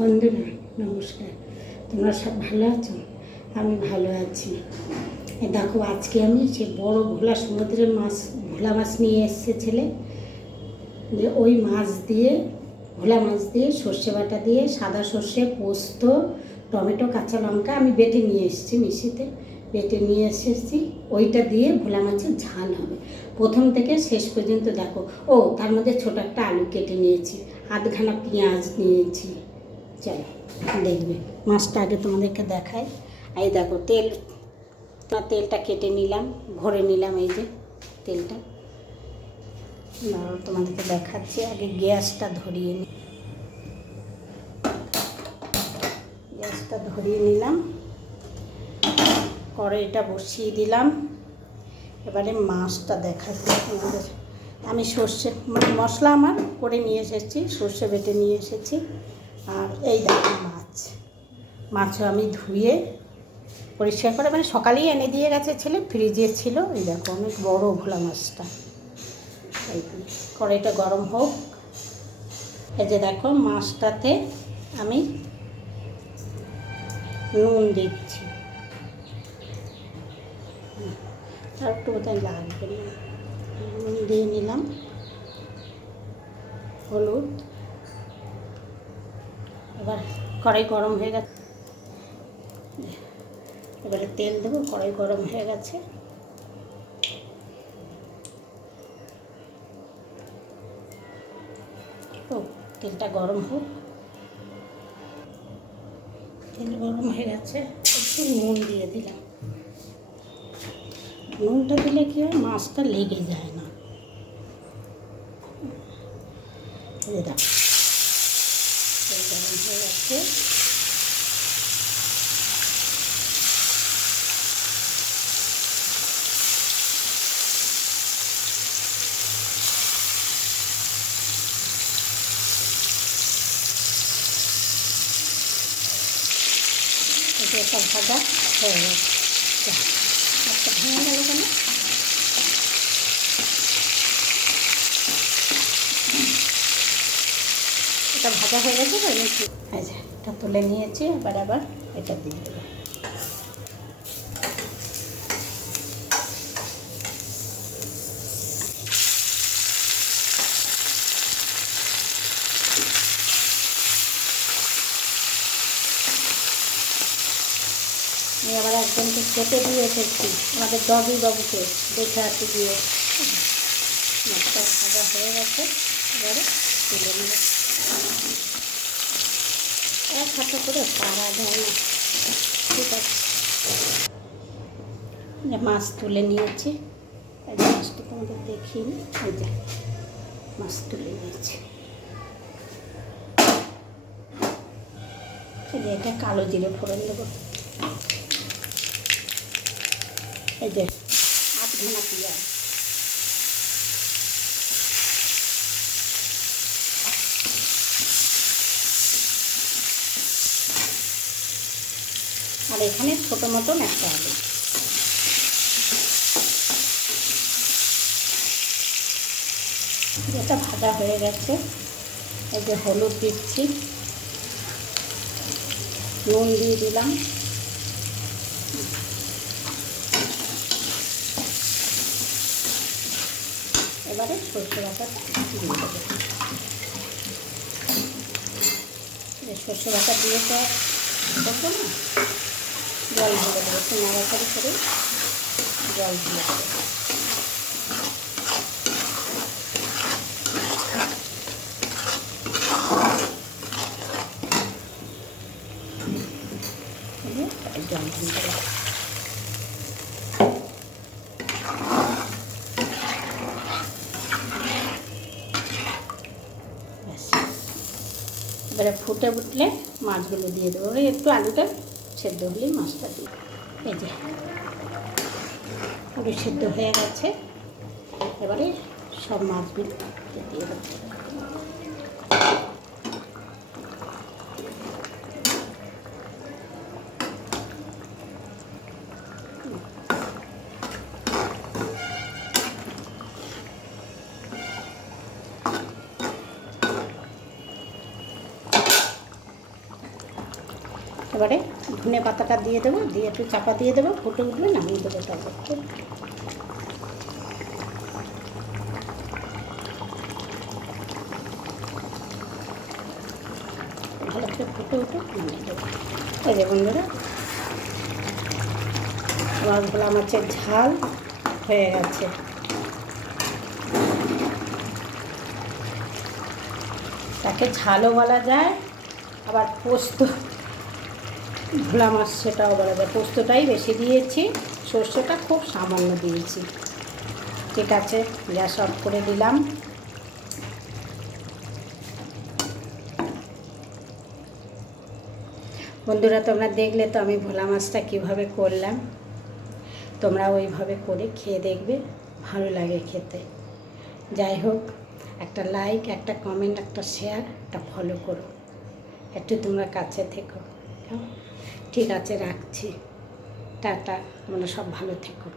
বন্ধুরা নমস্কার, তোমরা সব ভালো আছো? আমি ভালো আছি। দেখো, আজকে আমি সে বড় ভোলা সমুদ্রের ভোলা মাছ নিয়ে এসছে ছেলে, যে ওই মাছ দিয়ে ভোলা মাছ দিয়ে সর্ষে বাটা দিয়ে সাদা সর্ষে, পোস্ত, টমেটো, কাঁচা লঙ্কা আমি বেটে নিয়ে এসেছি, মিক্সিতে বেটে নিয়ে এসেছি। ওইটা দিয়ে ভোলা মাছের ঝাল হবে। প্রথম থেকে শেষ পর্যন্ত দেখো। তার মধ্যে ছোটো একটা আলু কেটে নিয়েছি, আধখানা পেঁয়াজ নিয়েছি। চলো দেখবে। মাছটা আগে তোমাদেরকে দেখাই। এই দেখো, তেলটা কেটে নিলাম, ভরে নিলাম। এই যে তেলটা তোমাদেরকে দেখাচ্ছি। আগে গ্যাসটা ধরিয়ে নিলাম, কড়াইটা বসিয়ে দিলাম। এবারে মাছটা দেখাচ্ছি তোমাদের। আমি সর্ষে মশলা আমার করে নিয়ে এসেছি, সর্ষে বেটে নিয়ে এসেছি। আর এই দেখো মাছও আমি ধুয়ে পরিষ্কার করে, সকালেই এনে দিয়ে গেছে ছেলে, ফ্রিজে ছিল। এই দেখো অনেক বড় ভোলা মাছটা। এই কড়াইটা গরম হোক। এই যে দেখো, মাছটাতে আমি নুন দিচ্ছি, আর একটু বোধহয় লাগবে না। নুন দিয়ে নিলাম, হলুদ। এবার কড়াই গরম হয়ে গেছে, এবারে তেল দেবো। কড়াই গরম হয়ে গেছে, তেলটা গরম হোক। তেল গরম হয়ে গেছে, একটু নুন দিয়ে দিলাম। নুনটা দিলে কি হয়, মাছটা লেগে যায় না। দেখো তেল গরম হয়ে গেছে। এটা ভাজা হয়ে গেছে। একটা ভেঙে গেল কেন? এটা ভাজা হয়ে গেছে তো, এটা তুলে নিয়েছি। আবার এটা দিয়ে দেবো। আমি আবার একজনকে কেটে দিয়ে এসেছি, আমাদের ডগি বাবুকে দেখে আসতে দিয়ে। মাছটা ভাজা হয়ে গেছে, এবারে তুলে নেব। এক হাতে করে পাড়া যায় না। ঠিক আছে, মাছ তুলে নিয়েছি। এই মাছটা তোমাদের দেখিয়ে নিই। এই যে মাছ তুলে নিয়েছি। এই যে এটা কালো জিরে ফোড়ন দেবো। এই যে আধখানা পেঁয়াজ, আর এখানে ছোটো মতন একটা আলু। যেটা ভাজা হয়ে গেছে, এই যে হলুদ দিচ্ছি, নুন দিয়ে দিলাম। এবারে সর্ষে বাটাটা দিয়ে দেবো। সর্ষে বাটা দিয়ে তো করবো না, জল দিয়ে দেবো। একটু নাড়াচাড়ি করে জল দিয়ে দেবো। জল দিয়ে দেবো। এবারে ফুটে উঠলে মাছগুলো দিয়ে দেবো। একটু আলুটা সেদ্ধ হলেই মাছটা দিয়ে। এই যে পুরো সেদ্ধ হয়ে গেছে, এবারে সব মাছগুলো দিয়ে দেবো। এবারে ধনে পাতাটা দিয়ে দেবো, দিয়ে একটু চাপা দিয়ে দেবো, ফুটে উঠলে নামিয়ে দেবো। তারপর ভালো করে ফুটে উঠে নামিয়ে দেবো। এই যে বন্ধুরা, আমার ভোলা মাছের ঝাল হয়ে গেছে। তাকে ঝালও বলা যায়, আবার পোস্ত ভোলা মাছ সেটাও বলা যায়। পোস্তটাই বেশি দিয়েছি, সর্ষেটা খুব সামান্য দিয়েছি। ঠিক আছে, গ্যাস অফ করে দিলাম। বন্ধুরা, তোমরা দেখলে তো আমি ভোলা মাছটা কীভাবে করলাম, তোমরা ওইভাবে করে খেয়ে দেখবে, ভালো লাগে খেতে। যাই হোক, একটা লাইক, একটা কমেন্ট, একটা শেয়ার, একটা ফলো করো, একটু তোমরা কাছে থেকো। ঠিক আছে, রাখছি। টাটা, তোমরা সব ভালো থেকো।